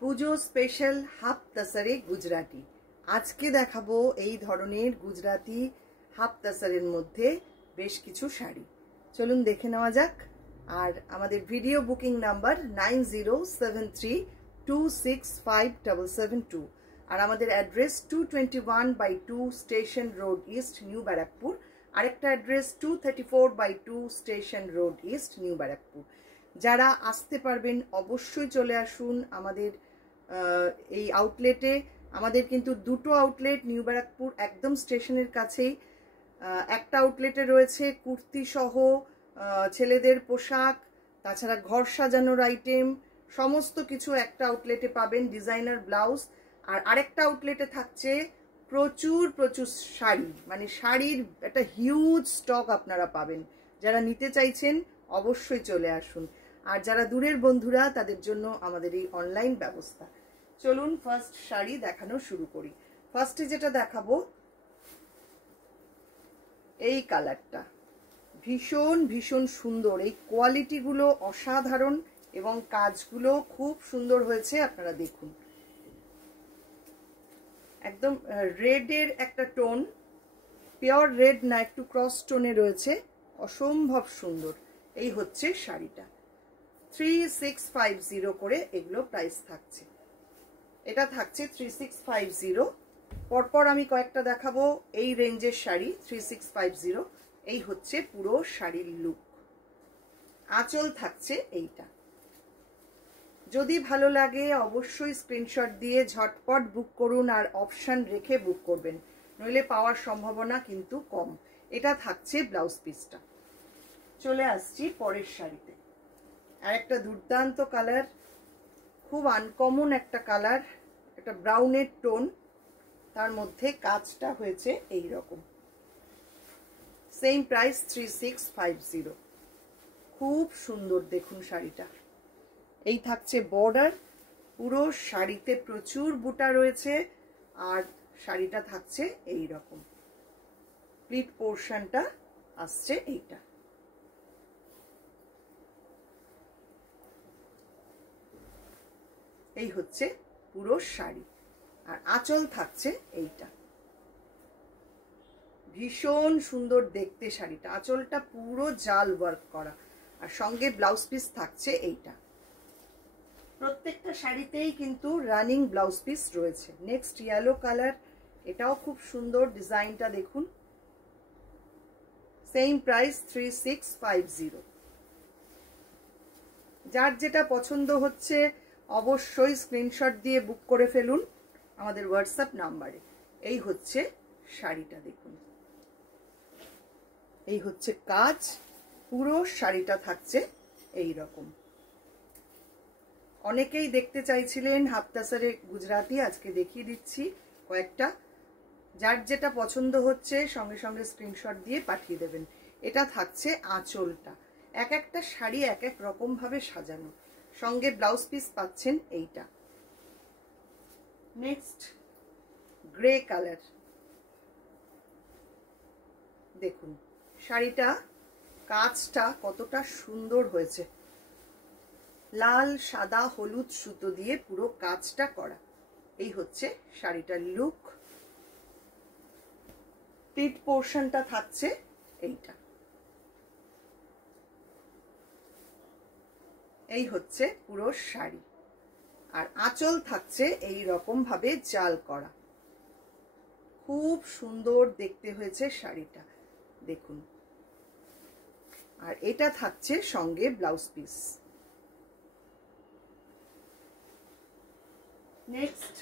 পুজো special half তাসারে Gujarati. আজকে দেখাবো এই ধরনের গুজরাটি হাফ তাসারের মধ্যে বেশ কিছু শাড়ি। চলুন দেখে নেওয়া যাক। আর আমাদের ভিডিও বুকিং নাম্বার 9073265772 আর আমাদের address 221/2 Station Road East, New Barrackpore. আরেকটা address 234/2 Station Road East, New Barrackpore. যারা আসতে পারবেন অবশ্যই চলে আসুন আমাদের এই আউটলেটে। আমাদের কিন্তু দুটো আউটলেট, নিউ ব্যারাকপুর একদম স্টেশনের কাছেই। একটা আউটলেটে রয়েছে কুর্তি সহ ছেলেদের পোশাক, তাছাড়া ঘর সাজানোর আইটেম, সমস্ত কিছু একটা আউটলেটে পাবেন, ডিজাইনার ব্লাউজ। আর আরেকটা আউটলেটে থাকছে প্রচুর প্রচুর শাড়ি, মানে শাড়ির একটা হিউজ স্টক আপনারা পাবেন। যারা নিতে চাইছেন অবশ্যই চলে আসুন। আর যারা দূরের বন্ধুরা তাদের জন্য আমাদের এই অনলাইন ব্যবস্থা। চলুন ফার্স্ট শাড়ি দেখানো শুরু করি। ফার্স্টে যেটা দেখাবো এই কালারটা ভীষণ ভীষণ সুন্দর। এই কোয়ালিটিগুলো অসাধারণ এবং কাজগুলো খুব সুন্দর হয়েছে, আপনারা দেখুন। একদম রেডের একটা টোন, পিওর রেড না, একটু ক্রস টোনে রয়েছে, অসম্ভব সুন্দর। এই হচ্ছে শাড়িটা, 3650 করে এগুলো প্রাইস থাকছে। এটা থাকছে 3650। পরপর আমি কয়েকটা দেখাবো এই রেঞ্জের শাড়ি 3650। এই হচ্ছে পুরো শাড়ির লুক। আঁচল থাকছে এইটা। যদি ভালো লাগে অবশ্যই স্ক্রিনশট দিয়ে ঝটপট বুক করুন, আর অপশন রেখে বুক করবেন, নইলে পাওয়ার সম্ভাবনা কিন্তু কম। এটা থাকছে ব্লাউজ পিসটা। চলে আসছি পরের শাড়িতে। আর একটা দুর্দান্ত কালার, খুব আনকমন একটা কালার, একটা ব্রাউনের টোন, তার মধ্যে কাজটা হয়েছে এই রকম। Same price 3650। খুব সুন্দর দেখুন শাড়িটা। এই থাকছে বর্ডার, পুরো শাড়িতে প্রচুর বুটা রয়েছে, আর শাড়িটা থাকছে এই রকম। প্লিট পোর্শনটা আসছে এইটা। এই হচ্ছে পুরো শাড়ি, আর আঁচল থাকছে এইটা। ভীষণ সুন্দর দেখতে শাড়িটা, আঁচলটা পুরো জাল ওয়ার্ক করা, আর সঙ্গে ব্লাউজ পিস থাকছে এইটা। প্রত্যেকটা শাড়িতেই কিন্তু রানিং ব্লাউজ পিস রয়েছে। নেক্সট ইয়েলো কালার, এটাও খুব সুন্দর, ডিজাইনটা দেখুন। Same price 3650। যার যেটা পছন্দ হচ্ছে অবশ্যই স্ক্রিনশট দিয়ে বুক করে ফেলুন আমাদের হোয়াটসঅ্যাপ নাম্বারে। এই হচ্ছে শাড়িটা দেখুন। এই হচ্ছে কাজ, পুরো শাড়িটা থাকছে এই রকম। অনেকেই দেখতে চাইছিলেন হাফ তাসারে গুজরাটি, আজকে দেখিয়ে দিচ্ছি কয়েকটা। যার যেটা পছন্দ হচ্ছে সঙ্গে সঙ্গে স্ক্রিনশট দিয়ে পাঠিয়ে দেবেন। এটা থাকছে আঁচলটা। এক একটা শাড়ি এক এক রকম ভাবে সাজানো, সঙ্গে ব্লাউজ পিস পাচ্ছেন এইটা। নেক্সট গ্রে কালার, দেখুন শাড়িটা কাজটা কতটা সুন্দর হয়েছে। লাল সাদা হলুদ সুতো দিয়ে পুরো কাজটা করা। এই হচ্ছে শাড়িটার লুক। প্লিট পোর্শনটা থাকছে এইটা। এই হচ্ছে পুরো শাড়ি, আর আঁচল থাকছে এই রকম ভাবে জাল করা। খুব সুন্দর দেখতে হয়েছে শাড়িটা, দেখুন। আর এটা থাকছে সঙ্গে ব্লাউজ পিস। নেক্সট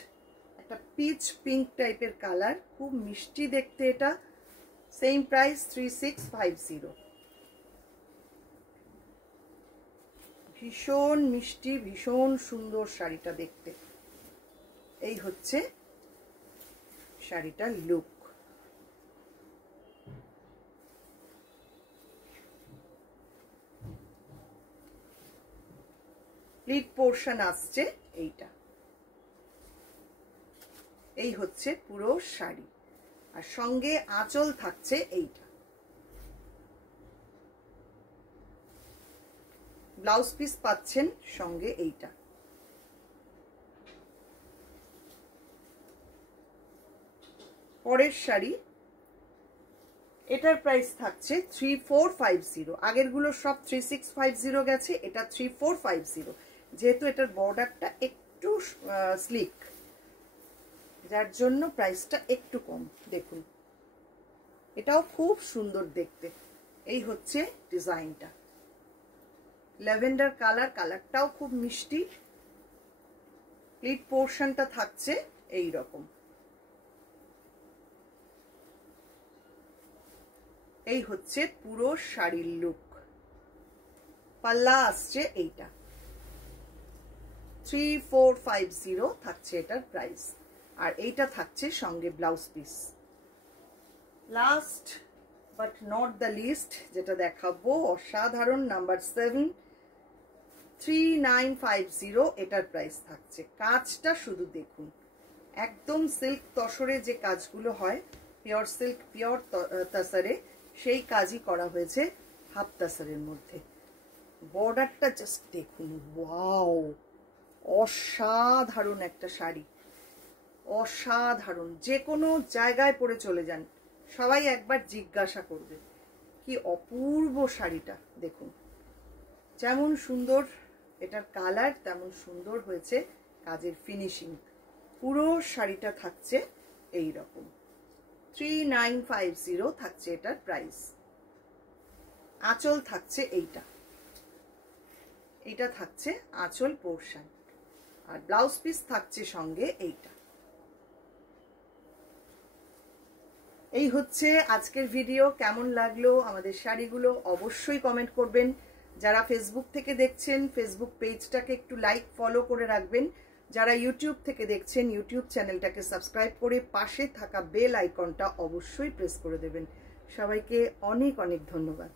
একটা পিচ পিঙ্ক টাইপের কালার, খুব মিষ্টি দেখতে এটা। Same price 3650। ভীষণ মিষ্টি, ভীষণ সুন্দর শাড়িটা দেখতে। এই হচ্ছে শাড়িটার লুক। প্লিট পোর্শন আসছে এইটা। এই হচ্ছে পুরো শাড়ি, আর সঙ্গে আঁচল থাকছে এইটা। ব্লাউজ পিস পাচ্ছেন সঙ্গে এইটা। পরের শাড়ি, এটার প্রাইস থাকছে 3450। আগেরগুলো সব 3650 গেছে, এটা 3450। যেহেতু এটার বর্ডারটা একটু স্লিক, যার জন্য প্রাইসটা একটু কম। দেখুন, এটাও খুব সুন্দর দেখতে। এই হচ্ছে ডিজাইনটা, ল্যাভেন্ডার কালার, কালারটাও খুব মিষ্টি। প্লিট পোর্শনটা থাকছে এই রকম। এই হচ্ছে পুরো শাড়ির লুক। পাল্লা আসছে এইটা, 3450 থাকছে এটার প্রাইস। আর এইটা থাকছে সঙ্গে blouse piece. Last but not the least যেটা দেখাবো, অসাধারণ, নাম্বার 7, 3950 এটার প্রাইস থাকছে। কাজটা শুধু দেখুন, একদম সিল্ক তসরে যে কাজগুলো হয়, পিওর সিল্ক, পিওর তাসারে, সেই কাজই করা হয়েছে হাফ তাসারের মধ্যে। বর্ডারটা জাস্ট দেখুন, ওয়াও, অসাধারণ একটা শাড়ি, অসাধারণ। যে কোনো জায়গায় পরে চলে যান, সবাই একবার জিজ্ঞাসা করবে কি অপূর্ব শাড়িটা। দেখুন যেমন সুন্দর এটার কালার, তেমন সুন্দর হয়েছে কাজের ফিনিশিং। পুরো শাড়িটা থাকছে এই রকম। 3950 থাকছে এটার প্রাইস। আঁচল থাকছে এইটা, এইটা থাকছে আঁচল পোর্শন। আর ব্লাউজ পিস থাকছে সঙ্গে এইটা। এই হচ্ছে আজকের ভিডিও। কেমন লাগলো আমাদের শাড়িগুলো অবশ্যই কমেন্ট করবেন। যারা ফেসবুক থেকে দেখছেন, ফেসবুক পেজটাকে একটু লাইক ফলো করে রাখবেন। যারা ইউটিউব থেকে দেখছেন, ইউটিউব চ্যানেলটাকে সাবস্ক্রাইব করে পাশে থাকা বেল আইকনটা অবশ্যই প্রেস করে দেবেন। সবাইকে অনেক অনেক ধন্যবাদ।